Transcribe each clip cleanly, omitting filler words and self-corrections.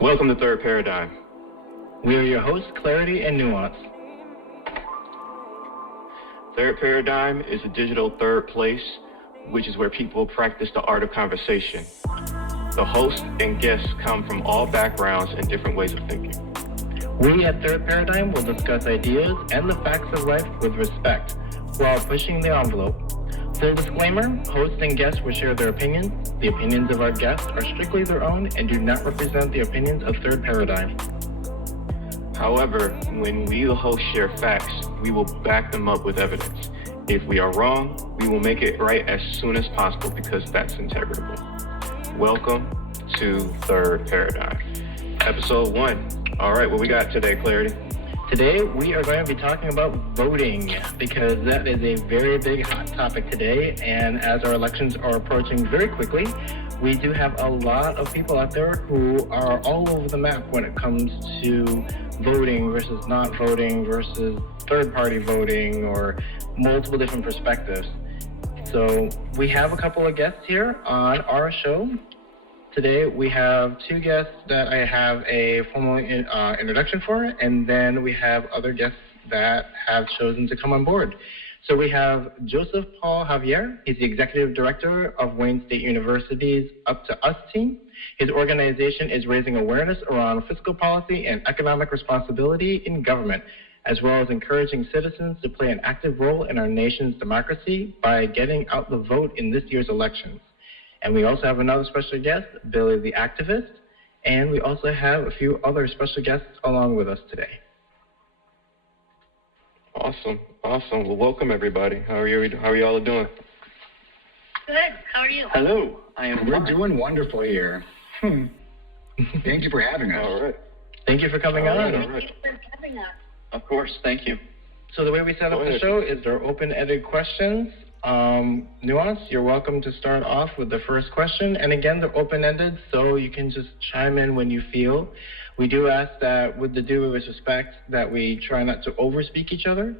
Welcome to Third Paradigm. We are your hosts, Clarity and Nuance. Third Paradigm is a digital third place, which is where people practice the art of conversation. The hosts and guests come from all backgrounds and different ways of thinking. We at Third Paradigm will discuss ideas and the facts of life with respect while pushing the envelope. Full disclaimer, hosts and guests will share their opinions. The opinions of our guests are strictly their own and do not represent the opinions of Third Paradigm. However, when we, the hosts, share facts, we will back them up with evidence. If we are wrong, we will make it right as soon as possible because that's integrable. Welcome to Third Paradigm. Episode 1. All right, what we got today, Clarity? Today, we are going to be talking about voting because that is a very big hot topic today. And as our elections are approaching very quickly, we do have a lot of people out there who are all over the map when it comes to voting versus not voting versus third-party voting or multiple different perspectives. So we have a couple of guests here on our show. Today we have two guests that I have a formal introduction for, and then we have other guests that have chosen to come on board. So we have Joseph Paul Javier. He's the Executive Director of Wayne State University's Up to Us team. His organization is raising awareness around fiscal policy and economic responsibility in government, as well as encouraging citizens to play an active role in our nation's democracy by getting out the vote in this year's elections. And we also have another special guest, Billy the Activist, and we also have a few other special guests along with us today. Awesome. Well, welcome everybody. How are y'all doing? Good. How are you? Hello. We're doing wonderful here. Thank you for having us. All right. Thank you for coming on. All right. Thank you for having us. Of course. Thank you. So the way we set up the show is there are open-ended questions. Nuance, you're welcome to start off with the first question. And again, they're open-ended, so you can just chime in when you feel. We do ask that, with the due respect, that we try not to overspeak each other,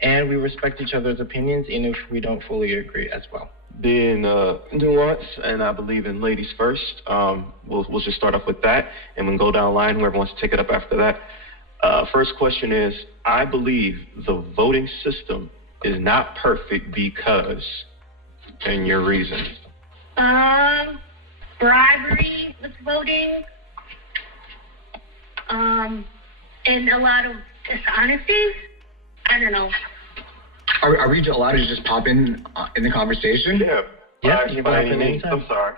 and we respect each other's opinions, even if we don't fully agree as well. Being Nuance, and I believe in ladies first, we'll just start off with that, and we'll go down the line. Whoever wants to take it up after that. First question is, I believe the voting system is not perfect because, and your reasons. Bribery with voting, and a lot of dishonesty. I don't know. Are we allowed to just pop in the conversation? Yeah. You can I'm sorry.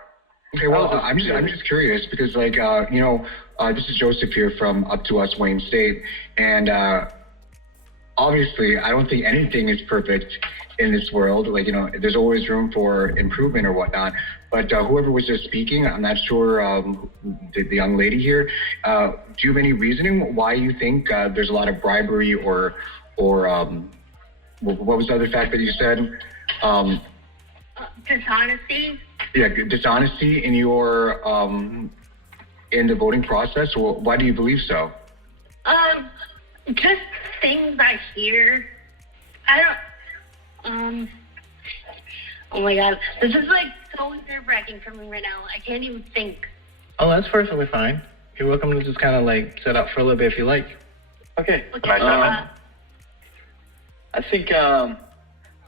Okay. Well, I'm just curious because, this is Joseph here from Up to Us Wayne State, and obviously, I don't think anything is perfect in this world. There's always room for improvement or whatnot. But whoever was just speaking, I'm not sure, the young lady here, do you have any reasoning why you think there's a lot of bribery or what was the other fact that you said? Dishonesty. Yeah, dishonesty in your in the voting process. Well, why do you believe so? Just things I hear. I don't. Oh my God, this is so nerve-wracking for me right now. I can't even think. Oh, that's perfectly fine. You're welcome to just kind of set up for a little bit if you like. Okay. Okay. I think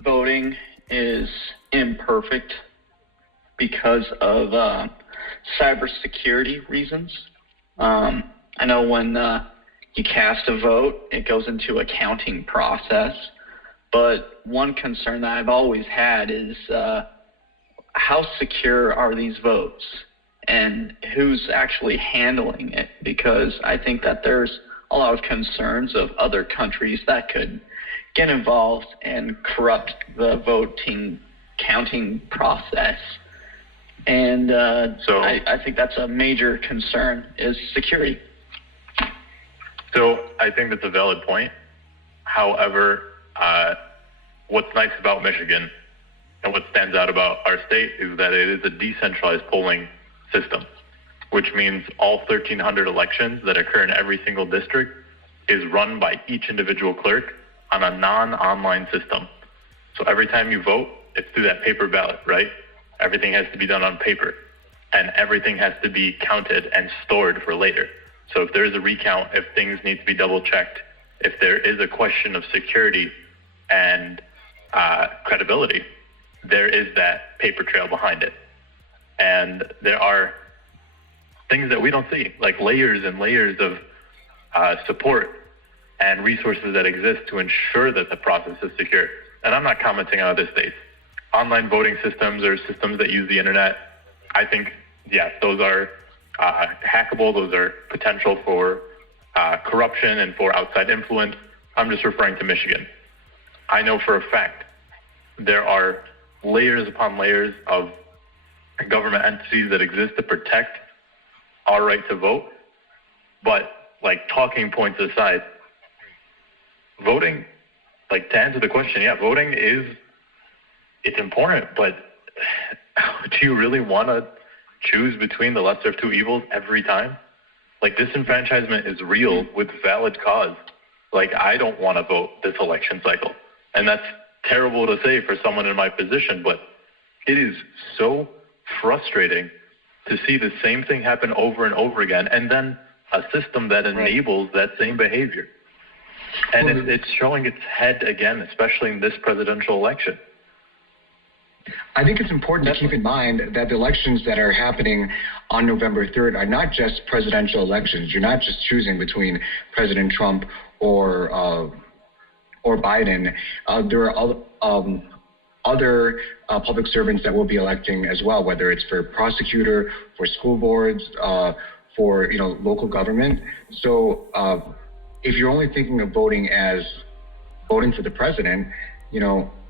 voting is imperfect because of cybersecurity reasons. I know when you cast a vote, it goes into a counting process. But one concern that I've always had is how secure are these votes and who's actually handling it? Because I think that there's a lot of concerns of other countries that could get involved and corrupt the voting counting process. And I think that's a major concern is security. So I think that's a valid point. However, what's nice about Michigan and what stands out about our state is that it is a decentralized polling system, which means all 1,300 elections that occur in every single district is run by each individual clerk on a non-online system. So every time you vote, it's through that paper ballot, right? Everything has to be done on paper. and everything has to be counted and stored for later. So if there is a recount, if things need to be double checked, if there is a question of security and credibility, there is that paper trail behind it. And there are things that we don't see, like layers and layers of support and resources that exist to ensure that the process is secure. And I'm not commenting on other states. Online voting systems or systems that use the internet, I think, yes, those are hackable. Those are potential for corruption and for outside influence. I'm just referring to Michigan. I know for a fact there are layers upon layers of government entities that exist to protect our right to vote. But like talking points aside, voting, like to answer the question, yeah, voting it's important, but do you really want to choose between the lesser of two evils every time? Like disenfranchisement is real with valid cause. Like I don't want to vote this election cycle. And that's terrible to say for someone in my position, but it is so frustrating to see the same thing happen over and over again, and then a system that enables that same behavior. And it's showing its head again, especially in this presidential election. I think it's important to keep in mind that the elections that are happening on November 3rd are not just presidential elections. You're not just choosing between President Trump or Biden. There are other public servants that will be electing as well, whether it's for prosecutor, for school boards, for local government. So if you're only thinking of voting for the president,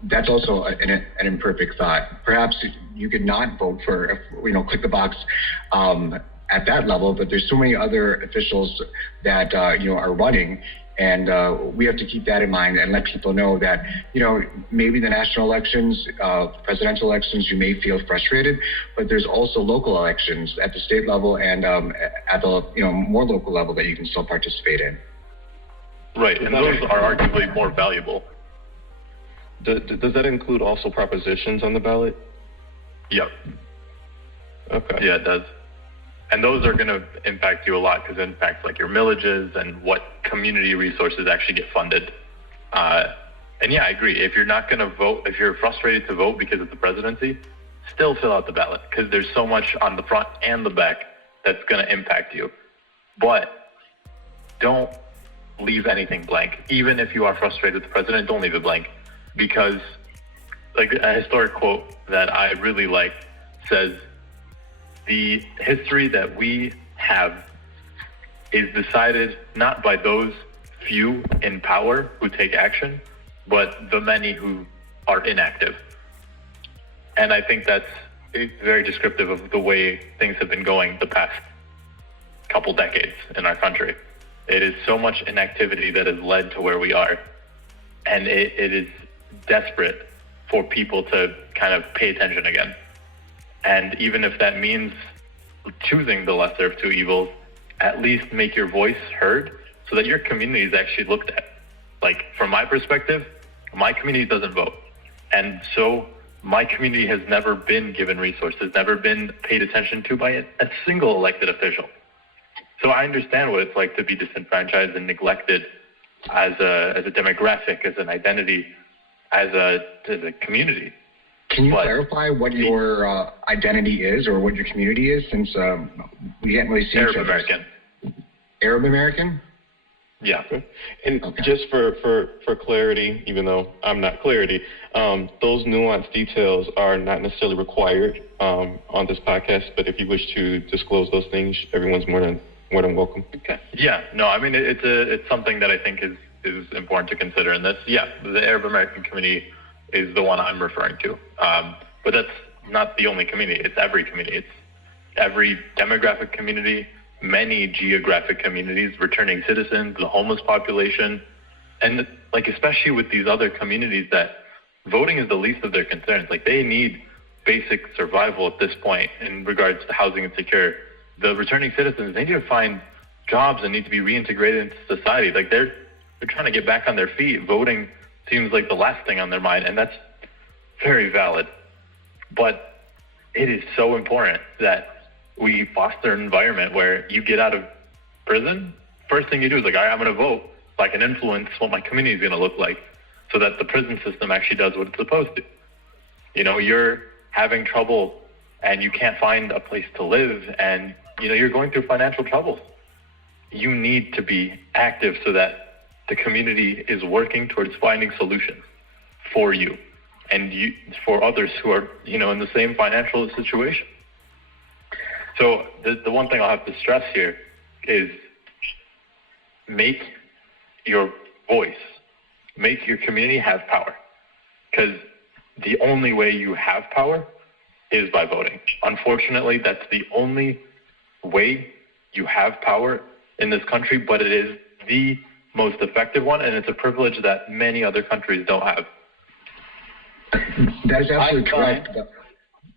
that's also an imperfect thought. Perhaps you could not vote for, click the box at that level, but there's so many other officials that, are running. And we have to keep that in mind and let people know that, maybe the national elections, presidential elections, you may feel frustrated, but there's also local elections at the state level and at the, more local level that you can still participate in. Right, and those are arguably more valuable. Does that include also propositions on the ballot? Yep. Okay. Yeah, it does. And those are going to impact you a lot because it impacts like your millages and what community resources actually get funded. And yeah, I agree. If you're not going to vote, if you're frustrated to vote because of the presidency, still fill out the ballot because there's so much on the front and the back that's going to impact you. But don't leave anything blank. Even if you are frustrated with the president, don't leave it blank. Because like a historic quote that I really like says, the history that we have is decided not by those few in power who take action, but the many who are inactive. And I think that's very descriptive of the way things have been going the past couple decades in our country. It is so much inactivity that has led to where we are. And it is desperate for people to kind of pay attention again. And even if that means choosing the lesser of two evils, at least make your voice heard so that your community is actually looked at. Like from my perspective, my community doesn't vote. And so my community has never been given resources, never been paid attention to by a single elected official. So I understand what it's like to be disenfranchised and neglected as a demographic, as an identity, as a community. Can you clarify what your identity is or what your community is, since we can't really see Arab American. Arab American? Yeah. And just for clarity, even though I'm not clarity, those nuanced details are not necessarily required on this podcast, but if you wish to disclose those things, everyone's more than welcome. Okay. Yeah. No, I mean, it's something that I think is important to consider in this. Yeah, the Arab American community is the one I'm referring to. But that's not the only community. It's every community. It's every demographic community, many geographic communities, returning citizens, the homeless population, and like especially with these other communities that voting is the least of their concerns. Like they need basic survival at this point in regards to housing and secure. The returning citizens, they need to find jobs and need to be reintegrated into society. Like they're trying to get back on their feet. Voting seems like the last thing on their mind, and that's very valid. But it is so important that we foster an environment where you get out of prison, first thing you do is like, all right, I'm going to vote so I can influence what my community is going to look like, so that the prison system actually does what it's supposed to. You know, you're having trouble and you can't find a place to live, and you know, you're going through financial troubles. You need to be active so that the community is working towards finding solutions for you and you, for others who are, you know, in the same financial situation. So the one thing I'll have to stress here is make your voice, make your community have power, because the only way you have power is by voting. Unfortunately, that's the only way you have power in this country, but it is the most effective one, and it's a privilege that many other countries don't have. That is absolutely correct.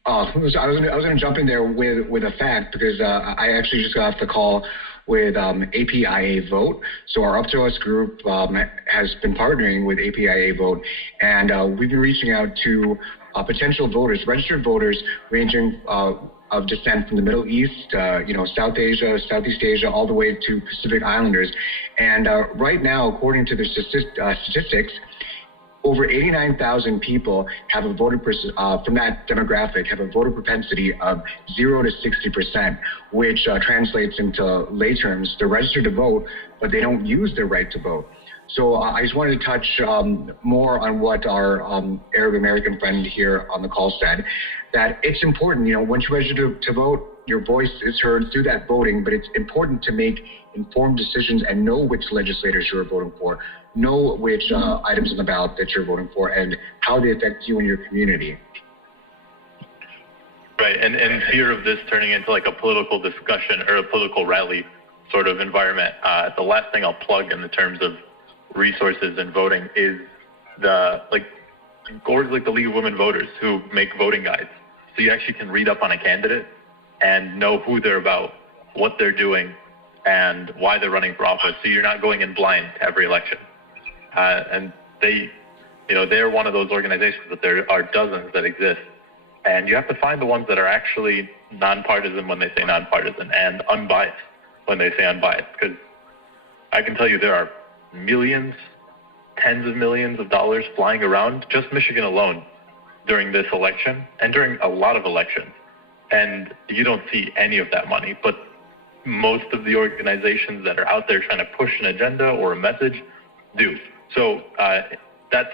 I was going to jump in there with a fact, because I actually just got off the call with APIA Vote. So our Up to Us group has been partnering with APIA Vote, and we've been reaching out to potential voters, registered voters, ranging of descent from the Middle East, South Asia, Southeast Asia, all the way to Pacific Islanders. And right now, according to the statistics, over 89,000 people have a voter from that demographic have a voter propensity of 0 to 60%, which translates into lay terms. They're registered to vote, but they don't use their right to vote. So I just wanted to touch more on what our Arab American friend here on the call said, that it's important, once you register to vote, your voice is heard through that voting, but it's important to make informed decisions and know which legislators you're voting for, know which items on the ballot that you're voting for, and how they affect you and your community. Right, and fear of this turning into like a political discussion or a political rally sort of environment. The last thing I'll plug in the terms of resources and voting is boards like the League of Women Voters, who make voting guides. So you actually can read up on a candidate and know who they're about, what they're doing, and why they're running for office. So you're not going in blind to every election. And they're one of those organizations that there are dozens that exist. And you have to find the ones that are actually nonpartisan when they say nonpartisan, and unbiased when they say unbiased. Because I can tell you there are millions, tens of millions of dollars flying around, just Michigan alone, during this election and during a lot of elections. And you don't see any of that money, but most of the organizations that are out there trying to push an agenda or a message do. So that's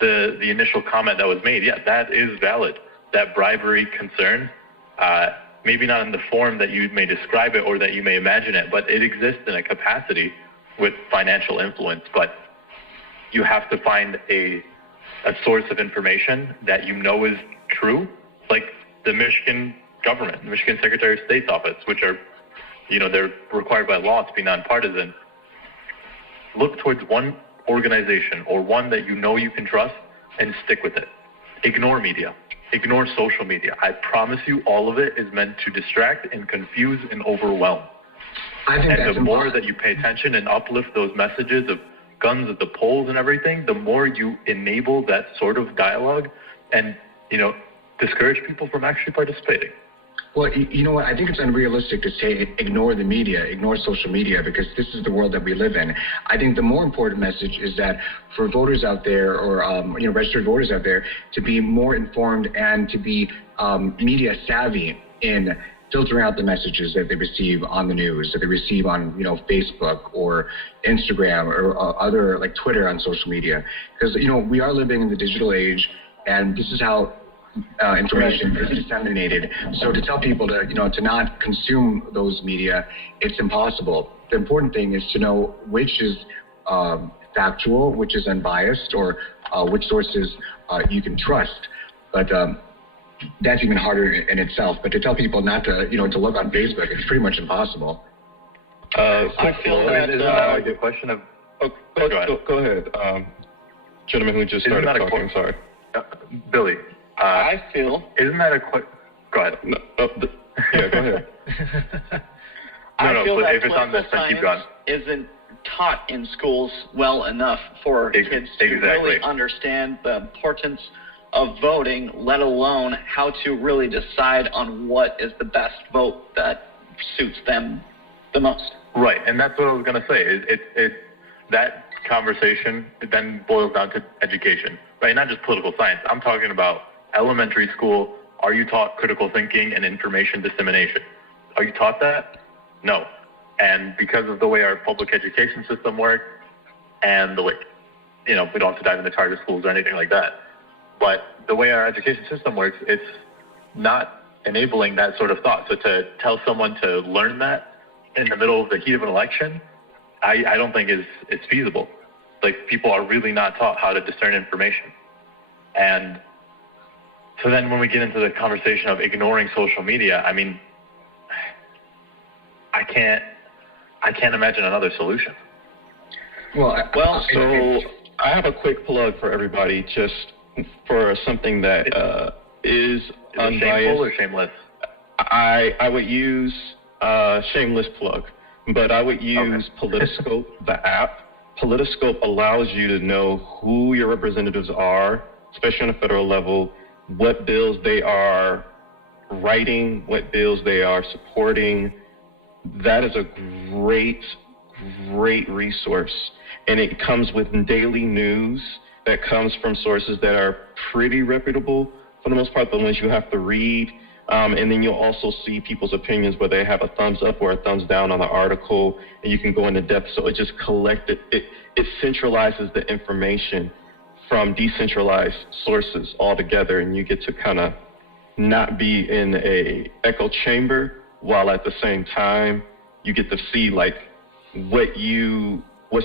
the initial comment that was made. Yeah, that is valid. That bribery concern, maybe not in the form that you may describe it or that you may imagine it, but it exists in a capacity with financial influence. But you have to find a source of information that you know is true, like the Michigan government, the Michigan Secretary of State's office, which are, they're required by law to be nonpartisan. Look towards one organization or one that you know you can trust and stick with it. Ignore media. Ignore social media. I promise you, all of it is meant to distract and confuse and overwhelm. And the more that you pay attention and uplift those messages of guns at the polls and everything, the more you enable that sort of dialogue and, discourage people from actually participating. Well, you know what? I think it's unrealistic to say ignore the media, ignore social media, because this is the world that we live in. I think the more important message is that for voters out there, or registered voters out there, to be more informed and to be media savvy in filtering out the messages that they receive on the news, that they receive on Facebook or Instagram or other like Twitter on social media, because we are living in the digital age, and this is how information is disseminated. So to tell people to to not consume those media, it's impossible. The important thing is to know which is factual, which is unbiased, or which sources you can trust. But that's even harder in itself. But to tell people not to to look on Facebook, it's pretty much impossible. I feel that the question of go ahead. Gentleman who just started talking. Sorry, Billy. I feel. Isn't that a quick? Go ahead. No, yeah, go ahead. I feel that if it's on this, then keep going. Isn't taught in schools well enough for kids to really understand the importance of voting, let alone how to really decide on what is the best vote that suits them the most. Right, and that's what I was going to say. That conversation then boils down to education, right? Not just political science. I'm talking about elementary school. Are you taught critical thinking and information dissemination? Are you taught that? No. And because of the way our public education system works, and the way, we don't have to dive into charter schools or anything like that, but the way our education system works, it's not enabling that sort of thought. So to tell someone to learn that in the middle of the heat of an election, I don't think is feasible. Like, people are really not taught how to discern information. And so then when we get into the conversation of ignoring social media, I mean, I can't imagine another solution. So I have a quick plug for everybody, just for something that is unbiased. Shameful or shameless? I would use shameless plug, but I would use Politiscope, the app. Politiscope allows you to know who your representatives are, especially on a federal level, what bills they are writing, what bills they are supporting. That is a great resource. And it comes with daily news that comes from sources that are pretty reputable, for the most part, the ones you have to read. And then you'll also see people's opinions, whether they have a thumbs up or a thumbs down on the article, and you can go into depth. So it just it centralizes the information from decentralized sources altogether, and you get to kind of not be in a echo chamber, while at the same time you get to see like what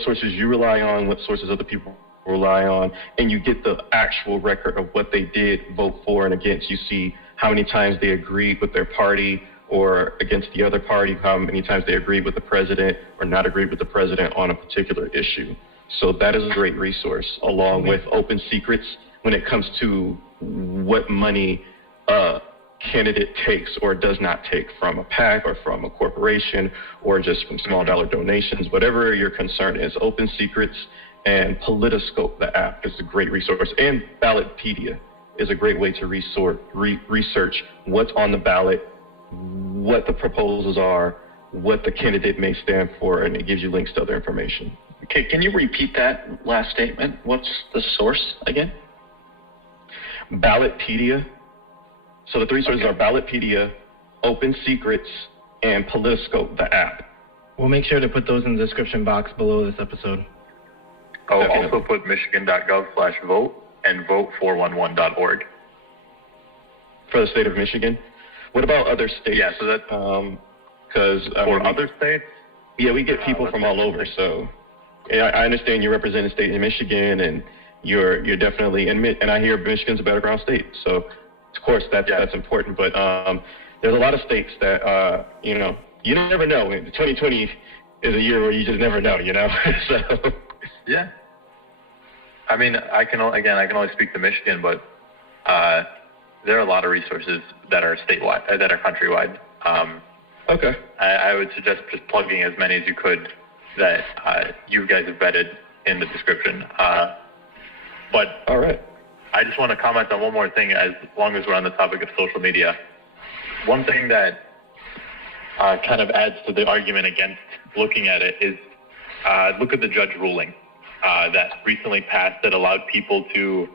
sources you rely on, what sources other people rely on, and you get the actual record of what they did vote for and against. You see how many times they agreed with their party or against the other party, how many times they agreed with the president or not agreed with the president on a particular issue. So that is a great resource, along with open secrets when it comes to what money a candidate takes or does not take from a PAC or from a corporation or just from small dollar donations. Whatever your concern is, open secrets and Politiscope, the app, is a great resource. And Ballotpedia is a great way to research what's on the ballot, what the proposals are, what the candidate may stand for, and it gives you links to other information. Okay, can you repeat that last statement? What's the source again? Ballotpedia. So the three sources are Ballotpedia, Open Secrets, and Politiscope, the app. We'll make sure to put those in the description box below this episode. I'll also put michigan.gov/vote and vote411.org. For the state of Michigan. What about other states? Yeah, so that's other states? Yeah, we get people from all over. So yeah, I understand you represent a state in Michigan, and you're definitely, and I hear Michigan's a battleground state. So of course that's important. But there's a lot of states that you never know. 2020 is a year where you just never know. So yeah. I mean, I can only speak to Michigan, but there are a lot of resources that are statewide, that are countrywide. Okay. I would suggest just plugging as many as you could that you guys have vetted in the description. But all right. I just want to comment on one more thing as long as we're on the topic of social media. One thing that kind of adds to the argument against looking at it is look at the judge ruling that recently passed that allowed people to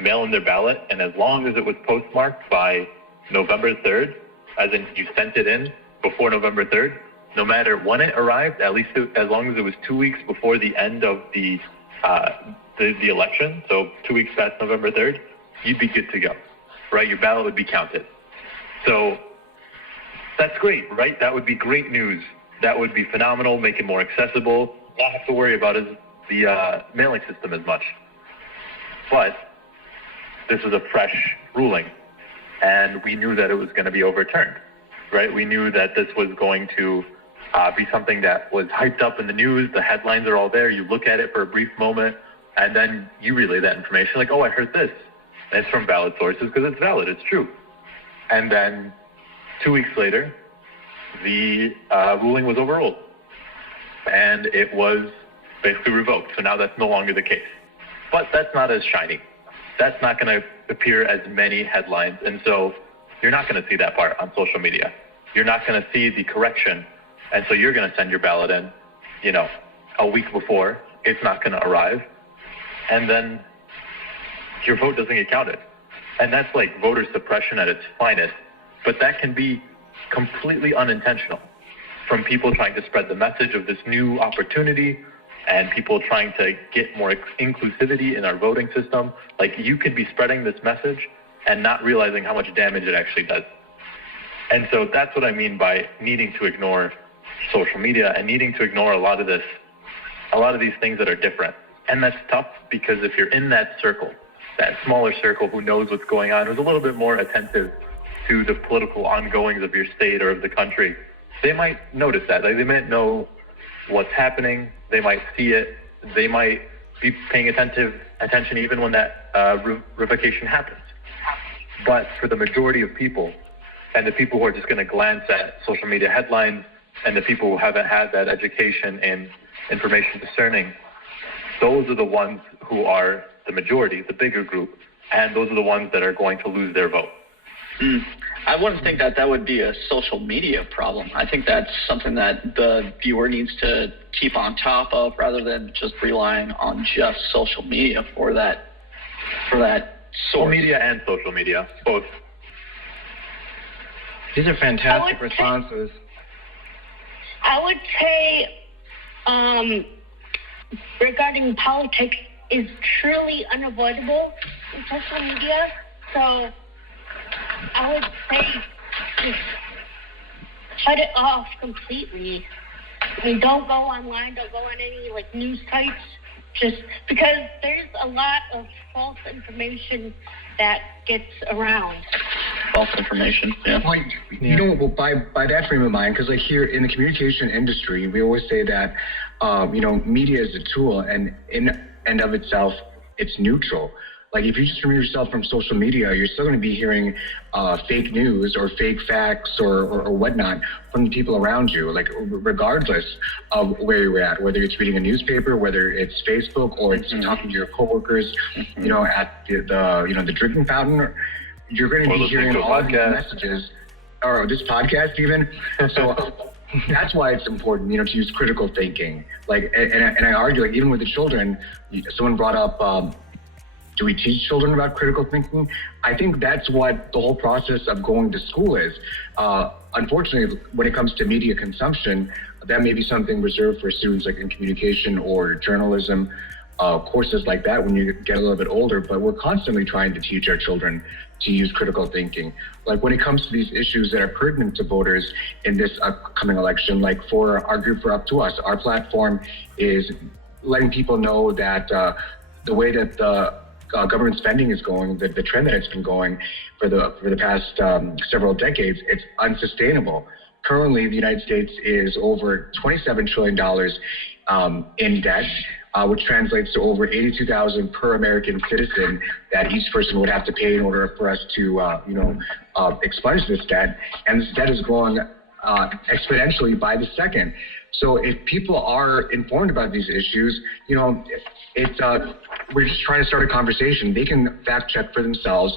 mail in their ballot, and as long as it was postmarked by November 3rd, as in you sent it in before November 3rd, no matter when it arrived, at least as long as it was 2 weeks before the end of the election, so 2 weeks past November 3rd, you'd be good to go, right? Your ballot would be counted. So that's great, right? That would be great news. That would be phenomenal, make it more accessible. Not have to worry about the mailing system as much. But this is a fresh ruling, and we knew that it was going to be overturned, right? We knew that this was going to be something that was hyped up in the news. The headlines are all there. You look at it for a brief moment, and then you relay that information like, oh, I heard this. And it's from valid sources because it's valid. It's true. And then 2 weeks later, the ruling was overruled, and it was basically revoked. So now that's no longer the case. But that's not as shiny. that's not going to appear as many headlines. And so you're not going to see that part on social media. You're not going to see the correction. And so you're going to send your ballot in, a week before. It's not going to arrive. And then your vote doesn't get counted. And that's like voter suppression at its finest. But that can be completely unintentional from people trying to spread the message of this new opportunity and people trying to get more inclusivity in our voting system. Like, you could be spreading this message and not realizing how much damage it actually does. And so that's what I mean by needing to ignore social media and needing to ignore a lot of these things that are different. And that's tough because if you're in that circle, that smaller circle who knows what's going on, who's a little bit more attentive to the political ongoings of your state or of the country, they might notice that. Like, they might know what's happening. They might see it. They might be paying attention even when that revocation happens. But for the majority of people, and the people who are just going to glance at social media headlines, and the people who haven't had that education and information discerning, those are the ones who are the majority, the bigger group, and those are the ones that are going to lose their vote. I wouldn't think that would be a social media problem. I think that's something that the viewer needs to keep on top of rather than just relying on just social media for that source. Social media and social media, both. These are fantastic responses. I would say regarding politics is truly unavoidable in social media. So I would say just shut it off completely. I mean, don't go online, don't go on any news sites, just because there's a lot of false information that gets around. False information, yeah. Well, by that frame of mind, because here in the communication industry, we always say that, media is a tool, and in and of itself, it's neutral. Like, if you just remove yourself from social media, you're still going to be hearing fake news or fake facts or whatnot from the people around you, regardless of where you're at, whether it's reading a newspaper, whether it's Facebook, or it's talking to your coworkers, at the drinking fountain. You're going to be hearing all these messages, or this podcast even. So that's why it's important, to use critical thinking. And I argue, even with the children, someone brought up, do we teach children about critical thinking? I think that's what the whole process of going to school is. Unfortunately, when it comes to media consumption, that may be something reserved for students in communication or journalism, courses like that when you get a little bit older. But we're constantly trying to teach our children to use critical thinking. When it comes to these issues that are pertinent to voters in this upcoming election, for our group, For Up to Us, our platform is letting people know that the way that the government spending is going, the trend that it's been going for the past several decades, it's unsustainable. Currently, the United States is over $27 trillion in debt, which translates to over $82,000 per American citizen that each person would have to pay in order for us to, expunge this debt. And this debt is growing exponentially by the second. So if people are informed about these issues, we're just trying to start a conversation. They can fact check for themselves,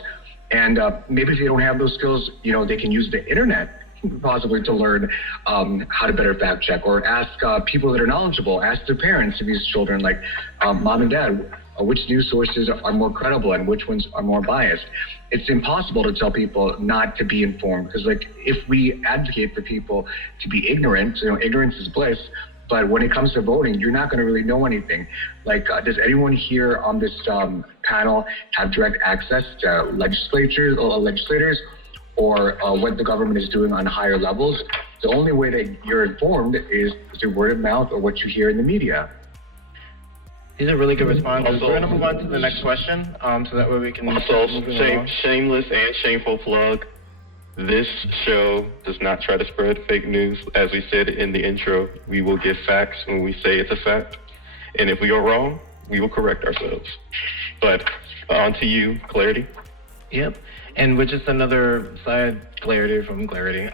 and maybe if they don't have those skills, they can use the internet possibly to learn how to better fact check, or ask people that are knowledgeable, ask their parents of these children, mom and dad, which news sources are more credible and which ones are more biased. It's impossible to tell people not to be informed, because if we advocate for people to be ignorant, ignorance is bliss. But when it comes to voting, you're not going to really know anything. Does anyone here on this panel have direct access to legislators, or what the government is doing on higher levels? The only way that you're informed is through word of mouth or what you hear in the media. These are really good responses. We're going to move on to the next question, so that way we can... Also, shameless and shameful plug. This show does not try to spread fake news. As we said in the intro, we will give facts when we say it's a fact. And if we are wrong, we will correct ourselves. But on to you, Clarity. Yep. And with just another side clarity from Clarity.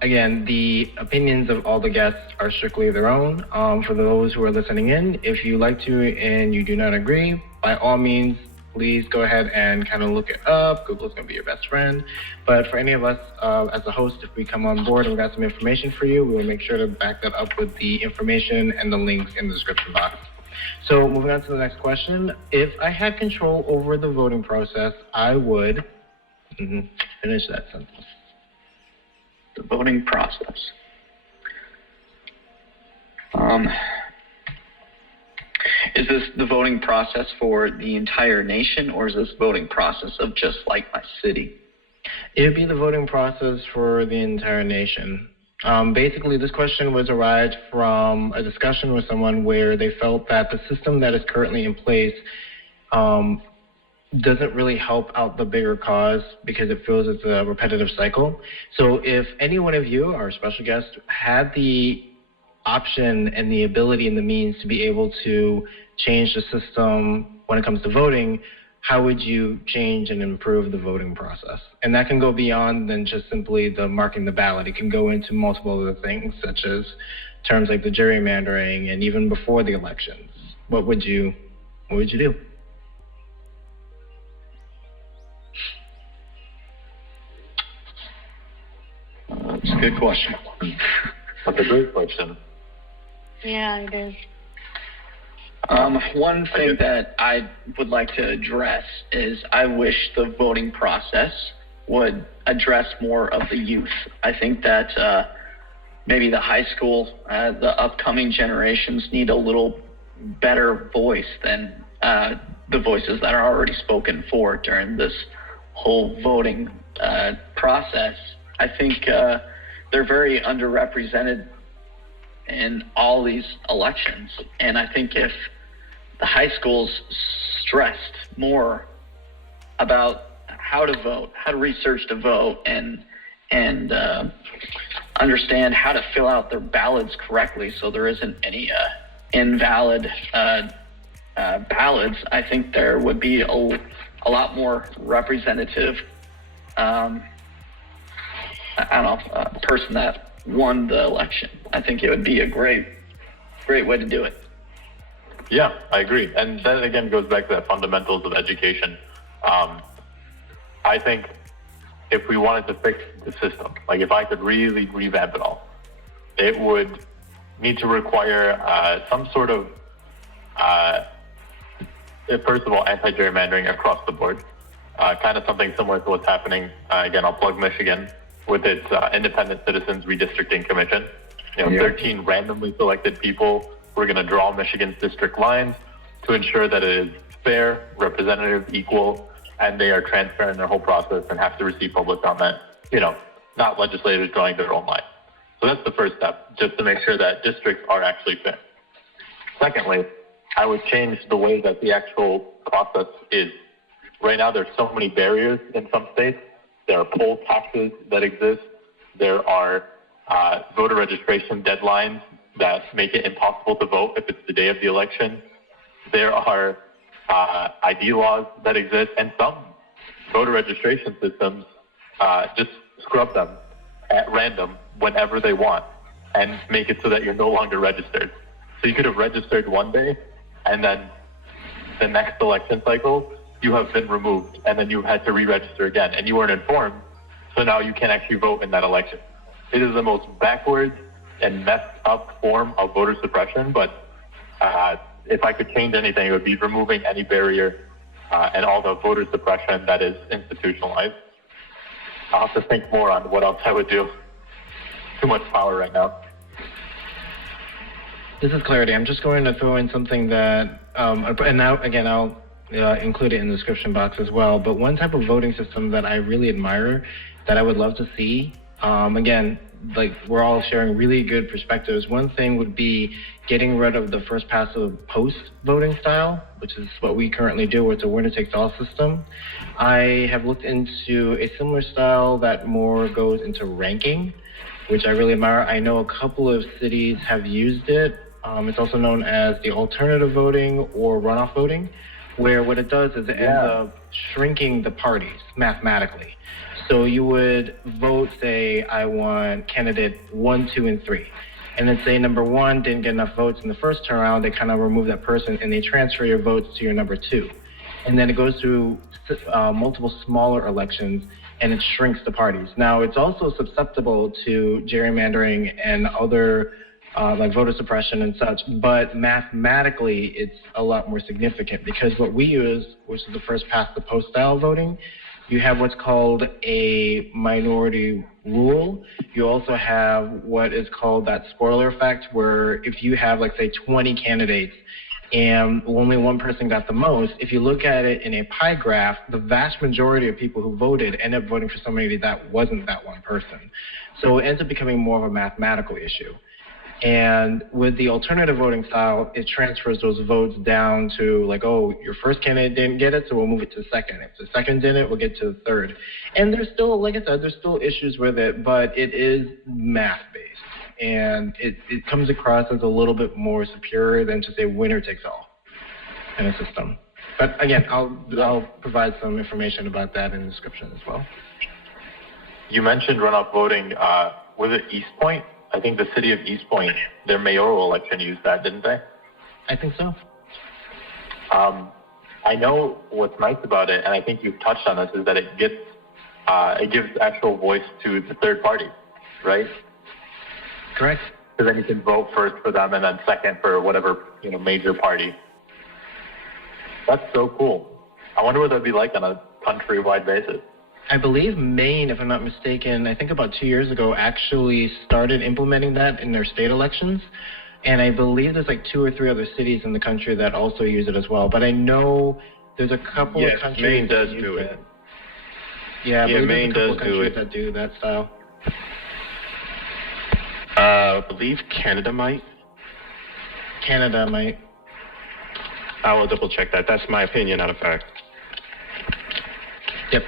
Again, the opinions of all the guests are strictly their own. For those who are listening in, if you like to and you do not agree, by all means, please go ahead and kind of look it up. Google's going to be your best friend. But for any of us as a host, if we come on board and we got some information for you, we will make sure to back that up with the information and the links in the description box. So moving on to the next question. If I had control over the voting process, I would finish that sentence. The voting process. Is this the voting process for the entire nation, or is this voting process of just like my city? It would be the voting process for the entire nation. Basically, this question was derived from a discussion with someone where they felt that the system that is currently in place doesn't really help out the bigger cause because it feels it's a repetitive cycle. So if any one of you, our special guest, had the option and the ability and the means to be able to change the system when it comes to voting, how would you change and improve the voting process? And that can go beyond than just simply the marking the ballot. It can go into multiple other things, such as terms like the gerrymandering and even before the elections. What would you do? That's a good question. That's a great question. Yeah, it is. One thing that I would like to address is I wish the voting process would address more of the youth. I think that maybe the high school, the upcoming generations need a little better voice than the voices that are already spoken for during this whole voting process. I think they're very underrepresented in all these elections, and I think if the high schools stressed more about how to vote, how to research to vote, and understand how to fill out their ballots correctly so there isn't any invalid ballots, I think there would be a lot more representative person that won the election. I think it would be a great way to do it. Yeah, I agree. And that again goes back to the fundamentals of education. I think if we wanted to fix the system, like if I could really revamp it all, it would need to require some sort of, first of all, anti-gerrymandering across the board. Kind of something similar to what's happening, again, I'll plug Michigan, with its Independent Citizens Redistricting Commission. 13 randomly selected people who are going to draw Michigan's district lines to ensure that it is fair, representative, equal, and they are transparent in their whole process and have to receive public comment, not legislators drawing their own line. So that's the first step, just to make sure that districts are actually fair. Secondly, I would change the way that the actual process is. Right now, there's so many barriers in some states. There are poll taxes that exist. There are voter registration deadlines that make it impossible to vote if it's the day of the election. There are ID laws that exist, and some voter registration systems just scrub them at random whenever they want and make it so that you're no longer registered. So you could have registered one day, and then the next election cycle, you have been removed, and then you had to re-register again, and you weren't informed, so now you can't actually vote in that election. It is the most backwards and messed up form of voter suppression, but if I could change anything, it would be removing any barrier and all the voter suppression that is institutionalized. I'll have to think more on what else I would do. Too much power right now. This is Clarity. I'm just going to throw in something that, and now, again, I'll include it in the description box as well, but one type of voting system that I really admire, that I would love to see, again, like we're all sharing really good perspectives. One thing would be getting rid of the first past the post voting style, which is what we currently do with the winner takes all system. I have looked into a similar style that more goes into ranking, which I really admire. I know a couple of cities have used it. It's also known as the alternative voting or runoff voting, where what it does is it ends up shrinking the parties mathematically. So you would vote, say, I want candidate 1, 2, and 3. And then say number 1 didn't get enough votes in the first turn around, they kind of remove that person and they transfer your votes to your number 2. and then it goes through multiple smaller elections, and it shrinks the parties. Now, it's also susceptible to gerrymandering and other like voter suppression and such, but mathematically, it's a lot more significant because what we use, which is the first past the post style voting, you have what's called a minority rule. You also have what is called that spoiler effect, where if you have, like, say, 20 candidates and only one person got the most, if you look at it in a pie graph, the vast majority of people who voted end up voting for somebody that wasn't that one person. So it ends up becoming more of a mathematical issue. And with the alternative voting style, it transfers those votes down to, like, oh, your first candidate didn't get it, so we'll move it to second. If the second didn't, we'll get to the third. And there's still, like I said, there's still issues with it, but it is math-based. And it comes across as a little bit more superior than to say winner takes all in a system. But again, I'll provide some information about that in the description as well. You mentioned runoff voting. Was it East Point? I think the city of East Point, their mayoral election used that, didn't they? I think so. I know what's nice about it, and I think you've touched on this, is that it gives actual voice to the third party, right? Correct. So then you can vote first for them and then second for whatever, major party. That's so cool. I wonder what that'd be like on a countrywide basis. I believe Maine, if I'm not mistaken, I think about 2 years ago, actually started implementing that in their state elections. And I believe there's like 2 or 3 other cities in the country that also use it as well. But I know there's a couple of countries Maine does that use do it. Yeah, Maine does do it. That do that style. I believe Canada might. Canada might. I will double check that. That's my opinion, not a fact. Yep.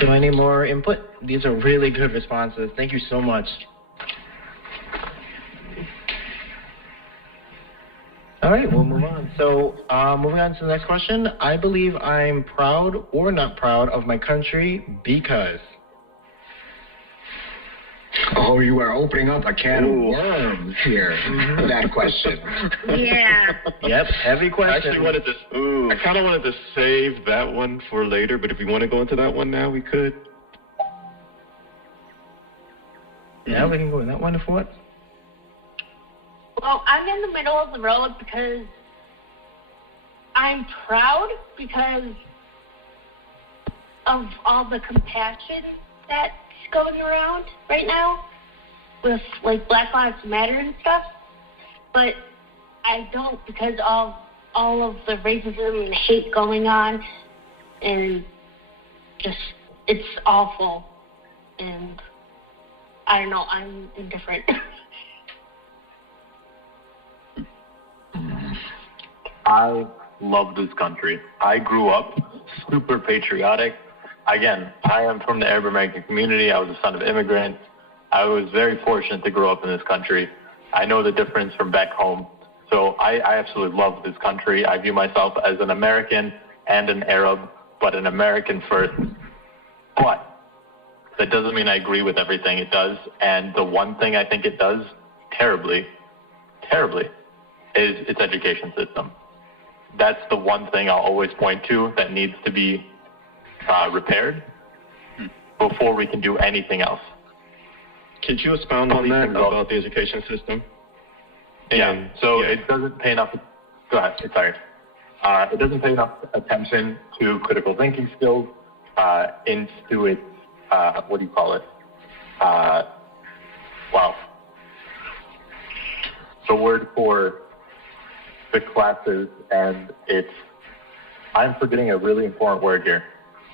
Do I need more input? These are really good responses. Thank you so much. All right, we'll move on. So moving on to the next question. I believe I'm proud or not proud of my country because. Oh, you are opening up a can of worms here with that question. Yeah. Yep, heavy question. I actually wanted to. I kind of wanted to save that one for later, but if we want to go into that one now, we could. Yeah, we can go in that one if what? Well, I'm in the middle of the road because I'm proud because of all the compassion that's going around right now with, like, Black Lives Matter and stuff. But I don't because of all of the racism and hate going on, and just, it's awful. And I don't know, I'm indifferent. I love this country. I grew up super patriotic. Again, I am from the Arab American community. I was a son of immigrants. I was very fortunate to grow up in this country. I know the difference from back home. So I absolutely love this country. I view myself as an American and an Arab, but an American first. But that doesn't mean I agree with everything it does. And the one thing I think it does terribly, terribly, is its education system. That's the one thing I'll always point to that needs to be repaired before we can do anything else. Could you expound on that about the education system? It doesn't pay enough. Go ahead. Sorry. It doesn't pay enough attention to critical thinking skills, into its what do you call it? The word for the classes, and I'm forgetting a really important word here.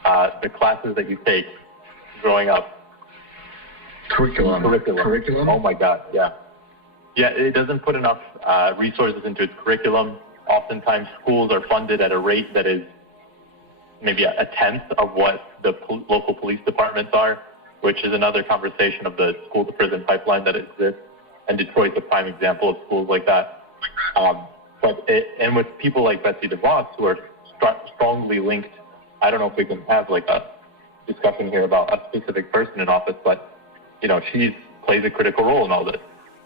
The classes that you take growing up. Curriculum. Oh my God, yeah. Yeah, it doesn't put enough resources into its curriculum. Oftentimes schools are funded at a rate that is maybe a tenth of what the local police departments are, which is another conversation of the school to prison pipeline that exists. And Detroit's a prime example of schools like that. And with people like Betsy DeVos, who are strongly linked, I don't know if we can have like a discussion here about a specific person in office, but she plays a critical role in all this.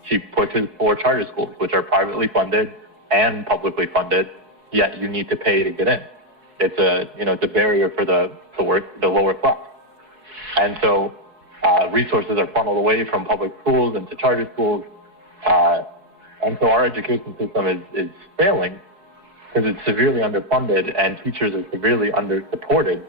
She pushes for charter schools, which are privately funded and publicly funded, yet you need to pay to get in. It's a barrier for the lower class. And so resources are funneled away from public schools into charter schools. And so our education system is failing because it's severely underfunded and teachers are severely under-supported.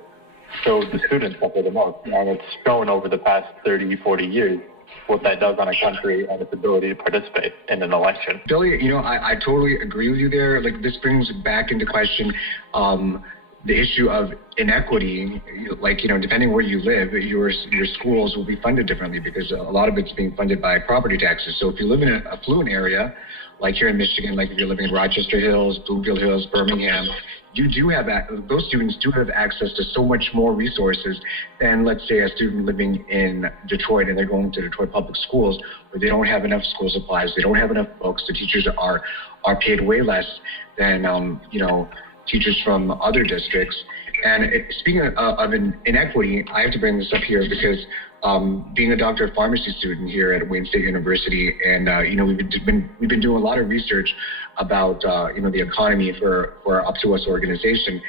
So the students suffer the most. And it's shown over the past 30, 40 years what that does on a country and its ability to participate in an election. Billy, I totally agree with you there. Like, this brings back into question the issue of inequity. Like, depending where you live, your schools will be funded differently because a lot of it's being funded by property taxes. So if you live in an affluent area, like here in Michigan, like if you're living in Rochester Hills, Bloomfield Hills, Birmingham, those students do have access to so much more resources than, let's say, a student living in Detroit and they're going to Detroit public schools where they don't have enough school supplies, they don't have enough books, the teachers are paid way less than, teachers from other districts. And speaking of inequity, I have to bring this up here because being a doctor of pharmacy student here at Wayne State University, and we've been doing a lot of research about the economy for our Up to Us organization,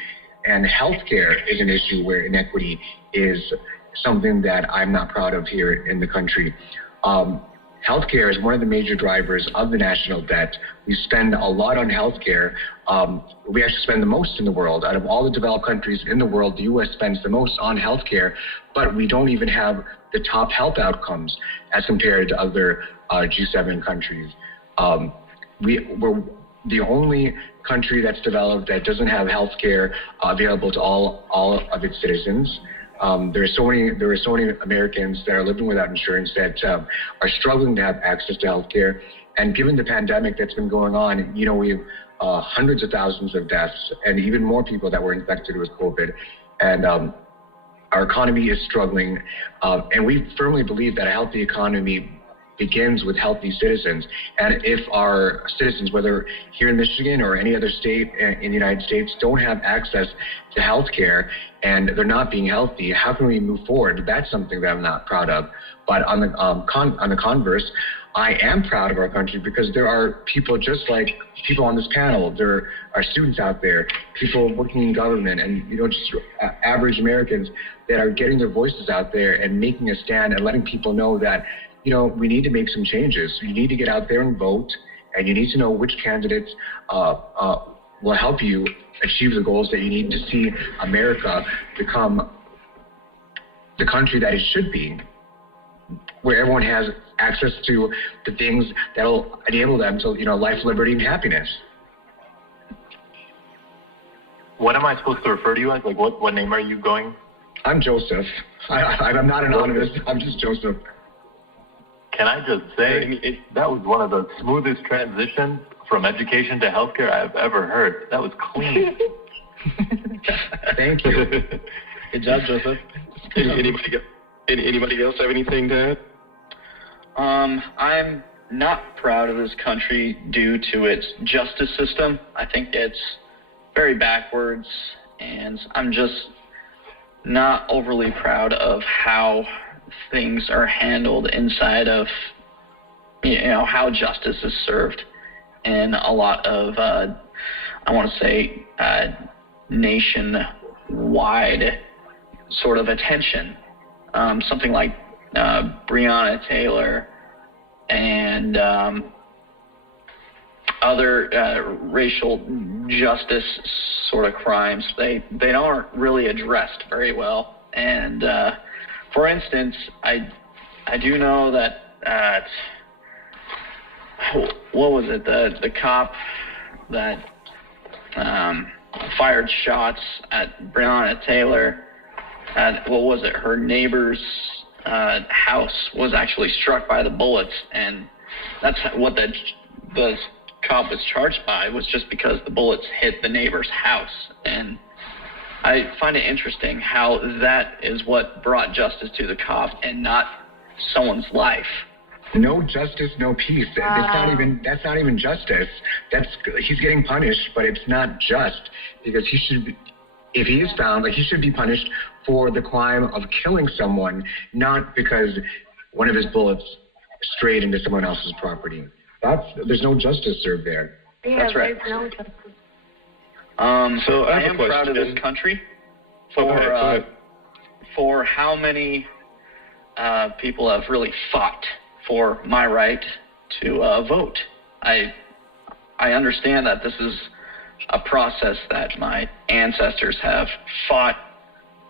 and healthcare is an issue where inequity is something that I'm not proud of here in the country. Healthcare is one of the major drivers of the national debt. We spend a lot on healthcare. We actually spend the most in the world. Out of all the developed countries in the world, the U.S. spends the most on healthcare, but we don't even have the top health outcomes as compared to other G7 countries. We're the only country that's developed that doesn't have healthcare available to all of its citizens. There are so many Americans that are living without insurance that are struggling to have access to healthcare. And given the pandemic that's been going on, we have hundreds of thousands of deaths and even more people that were infected with COVID. And our economy is struggling. And we firmly believe that a healthy economy begins with healthy citizens. And if our citizens, whether here in Michigan or any other state in the United States, don't have access to health care and they're not being healthy, how can we move forward? That's something that I'm not proud of. But on the converse, I am proud of our country because there are people just like people on this panel. There are students out there, people working in government, and just average Americans that are getting their voices out there and making a stand and letting people know that we need to make some changes. You need to get out there and vote, and you need to know which candidates will help you achieve the goals that you need to see America become the country that it should be, where everyone has access to the things that will enable them to, life, liberty, and happiness. What am I supposed to refer to you as? Like, what name are you going? I'm Joseph. I'm not anonymous. I'm just Joseph. Can I just say, that was one of the smoothest transitions from education to healthcare I've ever heard. That was clean. Thank you. Good job, Joseph. Anybody else have anything to add? I'm not proud of this country due to its justice system. I think it's very backwards, and I'm just not overly proud of how things are handled inside of, how justice is served in a lot of, I want to say, nationwide sort of attention. Something like Breonna Taylor and other racial justice sort of crimes, they aren't really addressed very well. And for instance, I do know that what was it, the cop that fired shots at Breonna Taylor, what was it, her neighbor's house was actually struck by the bullets, and that's what the cop was charged by, was just because the bullets hit the neighbor's house. And I find it interesting how that is what brought justice to the cop and not someone's life. No justice, no peace. That's not even justice. He's getting punished, but it's not just, because if he is found, he should be punished for the crime of killing someone, not because one of his bullets strayed into someone else's property. There's no justice served there. Yeah, that's right. There's no justice. So I I have am a proud of this question. country Go ahead. for how many people have really fought for my right to vote. I understand that this is a process that my ancestors have fought